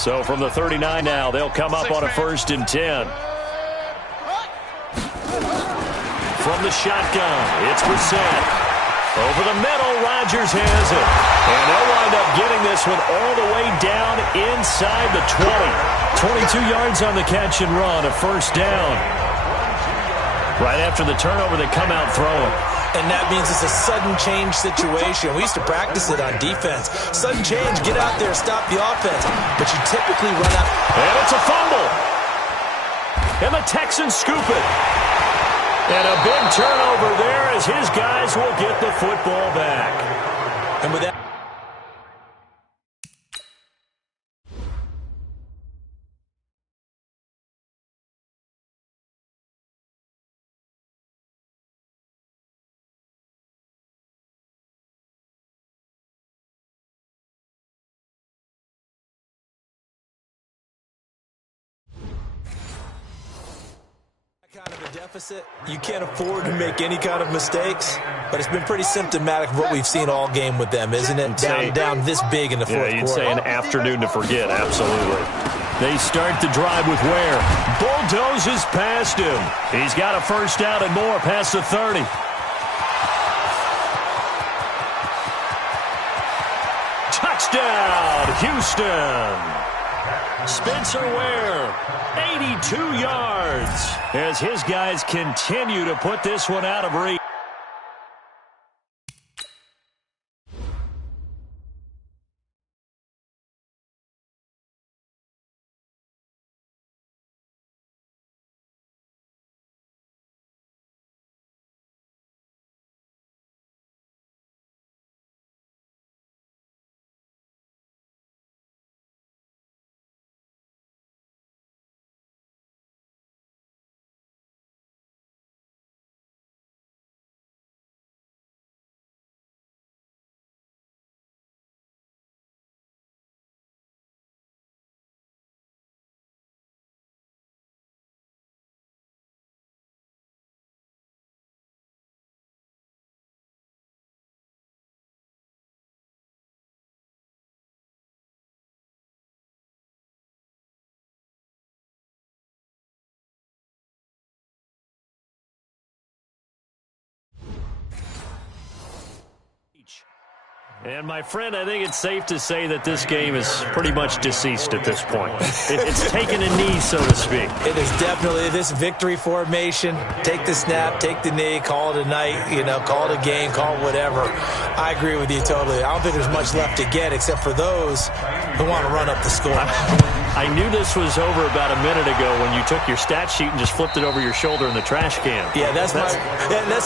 So from the 39 now, they'll come up on a 1st and 10. From the shotgun, it's Brissett. Over the middle, Rodgers has it. And they'll wind up getting this one all the way down inside the 20. 22 yards on the catch and run, a 1st down. Right after the turnover, they come out throwing. And that means it's a sudden change situation. We used to practice it on defense. Sudden change, get out there, stop the offense. But you typically run out. And it's a fumble. And the Texans scoop it. And a big turnover there as his guys will get the football back. And with that. Kind of a deficit. You can't afford to make any kind of mistakes, but it's been pretty symptomatic of what we've seen all game with them, isn't it? Down this big in the fourth quarter. You'd say an afternoon to forget, absolutely. They start the drive with Ware. Bulldozes past him. He's got a 1st down and more past the 30. Touchdown, Houston. Spencer Ware, 82 yards, as his guys continue to put this one out of reach. And, my friend, I think it's safe to say that this game is pretty much deceased at this point. It's taken a knee, so to speak. It is definitely this victory formation. Take the snap, take the knee, call it a night, call it a game, call it whatever. I agree with you totally. I don't think there's much left to get except for those who want to run up the score. I knew this was over about a minute ago when you took your stat sheet and just flipped it over your shoulder in the trash can. Yeah, that's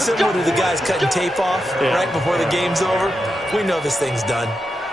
similar to the guys cutting tape off right before the game's over. We know this thing's done.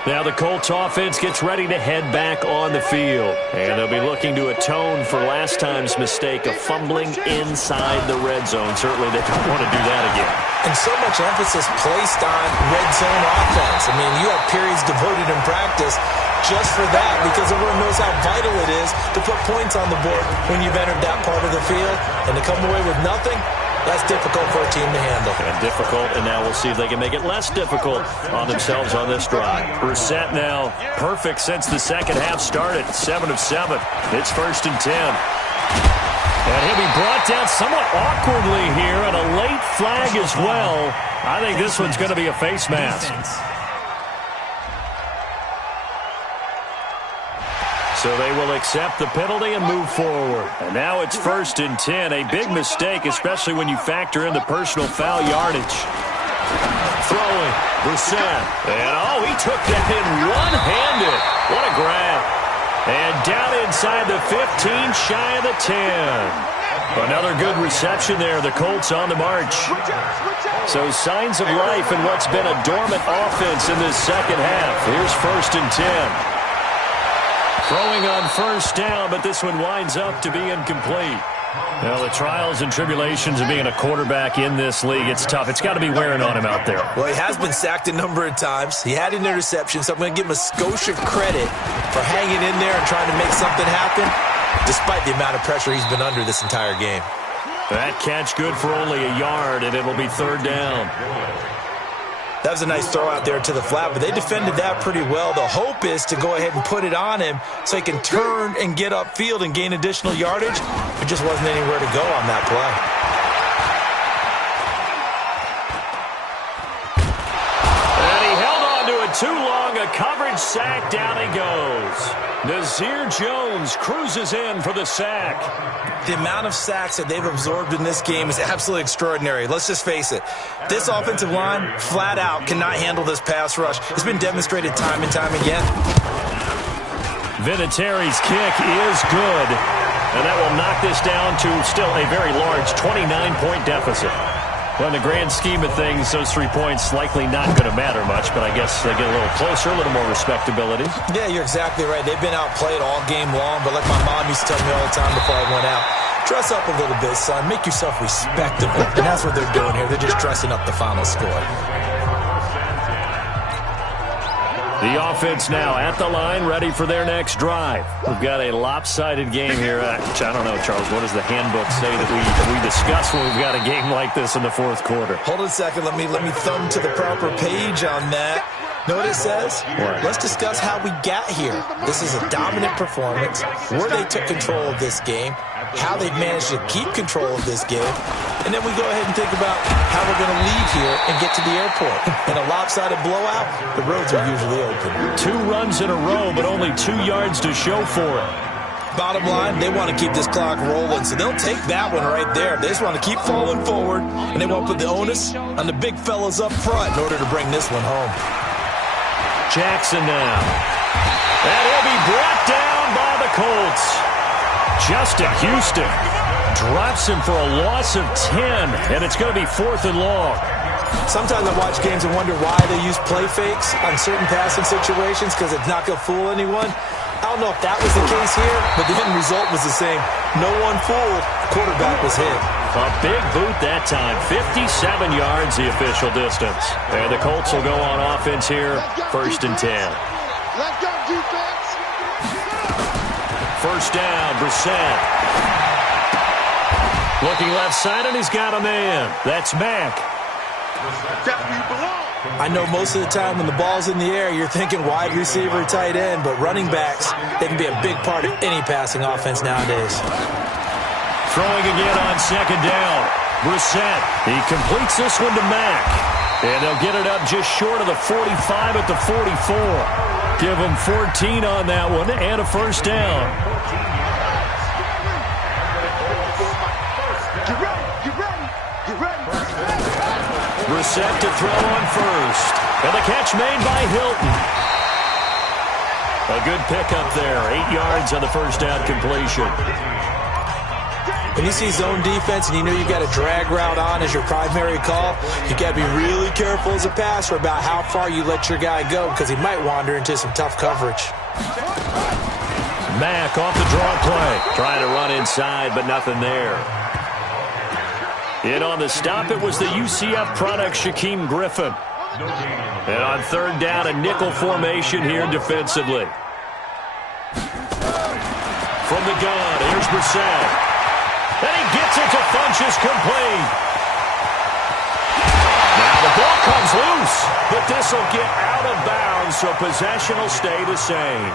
Now the Colts offense gets ready to head back on the field. And they'll be looking to atone for last time's mistake of fumbling inside the red zone. Certainly they don't want to do that again. And so much emphasis placed on red zone offense. I mean, you have periods devoted in practice just for that because everyone knows how vital it is to put points on the board when you've entered that part of the field. And to come away with nothing, that's difficult for a team to handle. And difficult, and now we'll see if they can make it less difficult on themselves on this drive. Brissett now perfect since the second half started. 7 of 7. It's 1st and 10. And he'll be brought down somewhat awkwardly here, and a late flag as well. I think this one's going to be a face mask. So they will accept the penalty and move forward. And now it's 1st and 10. A big mistake, especially when you factor in the personal foul yardage. Throwing, Brissett. And, he took that in one-handed. What a grab. And down inside the 15, shy of the 10. Another good reception there. The Colts on the march. So signs of life in what's been a dormant offense in this second half. Here's 1st and 10. Throwing on 1st down, but this one winds up to be incomplete. Well, the trials and tribulations of being a quarterback in this league, it's tough. It's got to be wearing on him out there. Well, he has been sacked a number of times. He had an interception, so I'm going to give him a skosh of credit for hanging in there and trying to make something happen, despite the amount of pressure he's been under this entire game. That catch good for only a yard, and it'll be 3rd down. That was a nice throw out there to the flat, but they defended that pretty well. The hope is to go ahead and put it on him so he can turn and get upfield and gain additional yardage. There just wasn't anywhere to go on that play. And he held on to it too long. A coverage sack. Down he goes. Nazir Jones cruises in for the sack. The amount of sacks that they've absorbed in this game is absolutely extraordinary. Let's just face it. This offensive line, flat out, cannot handle this pass rush. It's been demonstrated time and time again. Vinatieri's kick is good. And that will knock this down to still a very large 29-point deficit. Well, in the grand scheme of things, those 3 points likely not going to matter much, but I guess they get a little closer, a little more respectability. Yeah, you're exactly right. They've been outplayed all game long, but like my mom used to tell me all the time before I went out, dress up a little bit, son. Make yourself respectable. And that's what they're doing here. They're just dressing up the final score. The offense now at the line, ready for their next drive. We've got a lopsided game here. I don't know, Charles, what does the handbook say that we discuss when we've got a game like this in the fourth quarter? Hold on a second. Let me thumb to the proper page on that. Know what it says? What? Let's discuss how we got here. This is a dominant performance, where they took control of this game, how they've managed to keep control of this game, and then we go ahead and think about how we're going to leave here and get to the airport. In a lopsided blowout, the roads are usually open. 2 runs in a row, but only 2 yards to show for it. Bottom line, they want to keep this clock rolling, so they'll take that one right there. They just want to keep falling forward, and they want to put the onus on the big fellas up front in order to bring this one home. Jackson now. And he'll be brought down by the Colts. Justin Houston drops him for a loss of 10, and it's going to be 4th and long. Sometimes I watch games and wonder why they use play fakes on certain passing situations, because it's not going to fool anyone. I don't know if that was the case here, but the end result was the same. No one fooled. Quarterback was hit. A big boot that time. 57 yards the official distance. And the Colts will go on offense here. 1st and 10. Let's go, defense. First down, Brissett. Looking left side, and he's got a man. That's Mack. I know most of the time when the ball's in the air, you're thinking wide receiver, tight end, but running backs, they can be a big part of any passing offense nowadays. Throwing again on 2nd down. Brissett. He completes this one to Mack. And they'll get it up just short of the 45 at the 44. Give them 14 on that one and a first down. Brissett to throw on first. And the catch made by Hilton. A good pickup there. 8 yards on the first down completion. When you see zone defense and you know you've got a drag route on as your primary call, you got to be really careful as a passer about how far you let your guy go, because he might wander into some tough coverage. Mack off the draw play. Trying to run inside, but nothing there. In on the stop, it was the UCF product, Shaquem Griffin. And on 3rd down, a nickel formation here defensively. From the gun, here's Brissett. And he gets it to Funchess, complete. Now the ball comes loose, but this will get out of bounds, so possession will stay the same.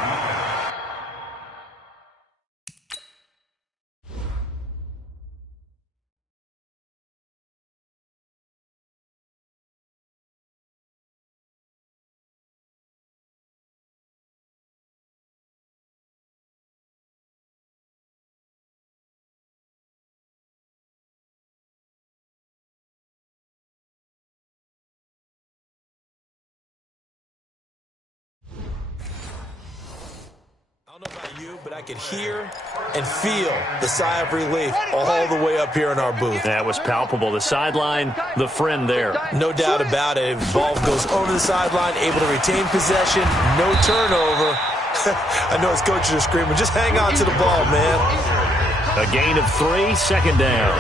I don't know about you, but I could hear and feel the sigh of relief all the way up here in our booth. That was palpable. The sideline, the friend there. No doubt about it. The ball goes over the sideline, able to retain possession, no turnover. I know his coaches are screaming, just hang on to the ball, man. A gain of 3, 2nd down.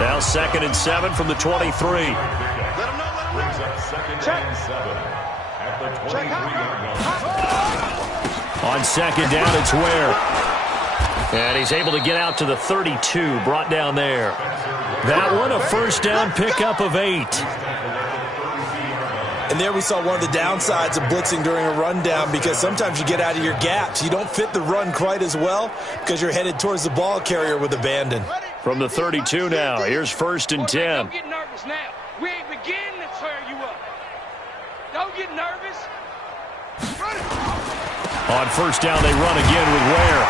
Now 2nd and 7 from the 23. On 2nd down, it's Ware. And he's able to get out to the 32, brought down there. That one, a first down pickup of 8. And there we saw one of the downsides of blitzing during a rundown, because sometimes you get out of your gaps. You don't fit the run quite as well because you're headed towards the ball carrier with abandon. From the 32 now, here's 1st and 10. Don't get nervous now. We ain't beginning to tear you up. Don't get nervous. On 1st down, they run again with Ware.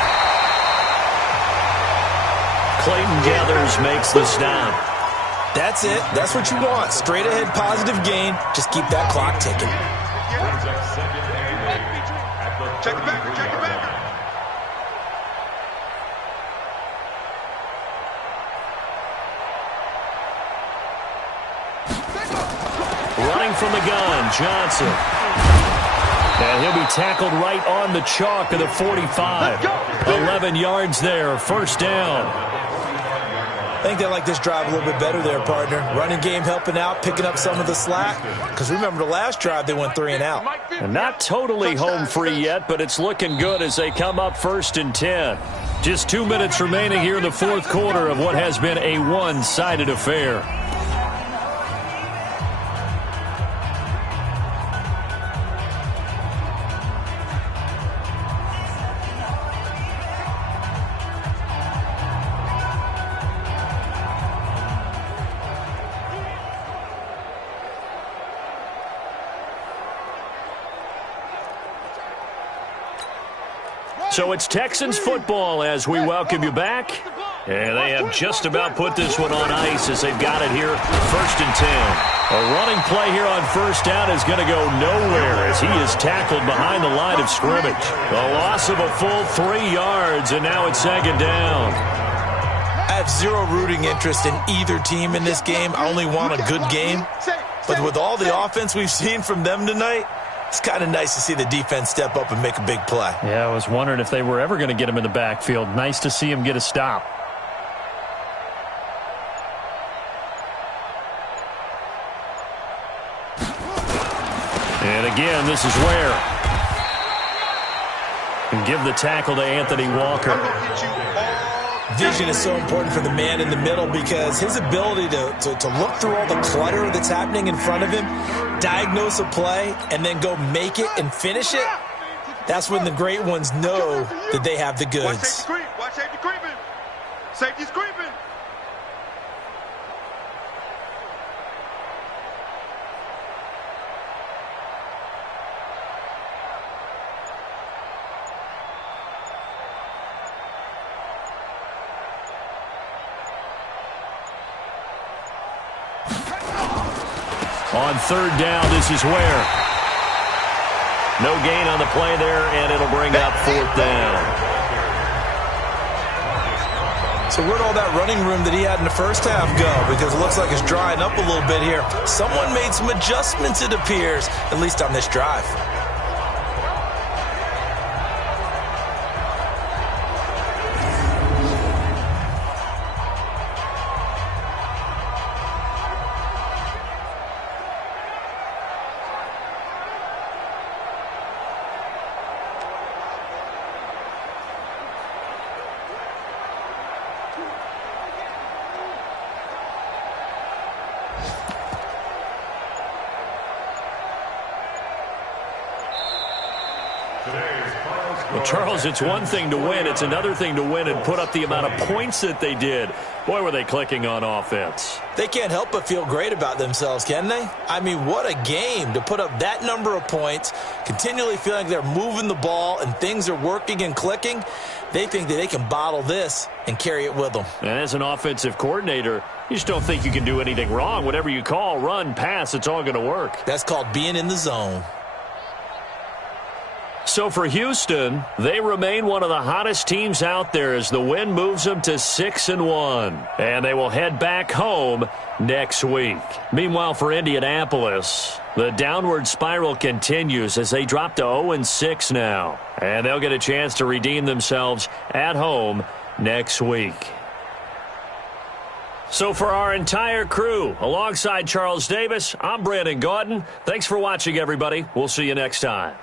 Clayton Gathers makes the stop. That's it. That's what you want. Straight ahead positive gain. Just keep that clock ticking. Check the back. Check the back. Running from the gun, Johnson. And he'll be tackled right on the chalk of the 45. 11 yards there, 1st down. I think they like this drive a little bit better there, partner. Running game helping out, picking up some of the slack. Because remember, the last drive they went 3 and out. And not totally home free yet, but it's looking good as they come up 1st and 10. Just 2 minutes remaining here in the 4th quarter of what has been a one-sided affair. So it's Texans football as we welcome you back. And they have just about put this one on ice as they've got it here, 1st and 10. A running play here on 1st down is going to go nowhere as he is tackled behind the line of scrimmage. A loss of a full 3 yards, and now it's 2nd down. I have zero rooting interest in either team in this game. I only want a good game. But with all the offense we've seen from them tonight, it's kind of nice to see the defense step up and make a big play. Yeah, I was wondering if they were ever going to get him in the backfield. Nice to see him get a stop. And again, this is Ware. And give the tackle to Anthony Walker. Vision is so important for the man in the middle because his ability to look through all the clutter that's happening in front of him, diagnose a play, and then go make it and finish it, that's when the great ones know that they have the goods. Watch safety creep. Watch safety creeping. Safety's creeping. On 3rd down, this is Ware. No gain on the play there, and it'll bring up 4th down. So where'd all that running room that he had in the first half go? Because it looks like it's drying up a little bit here. Someone made some adjustments, it appears, at least on this drive. Well, Charles, it's one thing to win. It's another thing to win and put up the amount of points that they did. Boy, were they clicking on offense. They can't help but feel great about themselves, can they? I mean, what a game to put up that number of points, continually feeling they're moving the ball and things are working and clicking. They think that they can bottle this and carry it with them. And as an offensive coordinator, you just don't think you can do anything wrong. Whatever you call, run, pass, it's all going to work. That's called being in the zone. So for Houston, they remain one of the hottest teams out there as the win moves them to 6-1. And they will head back home next week. Meanwhile, for Indianapolis, the downward spiral continues as they drop to 0-6 now. And they'll get a chance to redeem themselves at home next week. So for our entire crew, alongside Charles Davis, I'm Brandon Gaudin. Thanks for watching, everybody. We'll see you next time.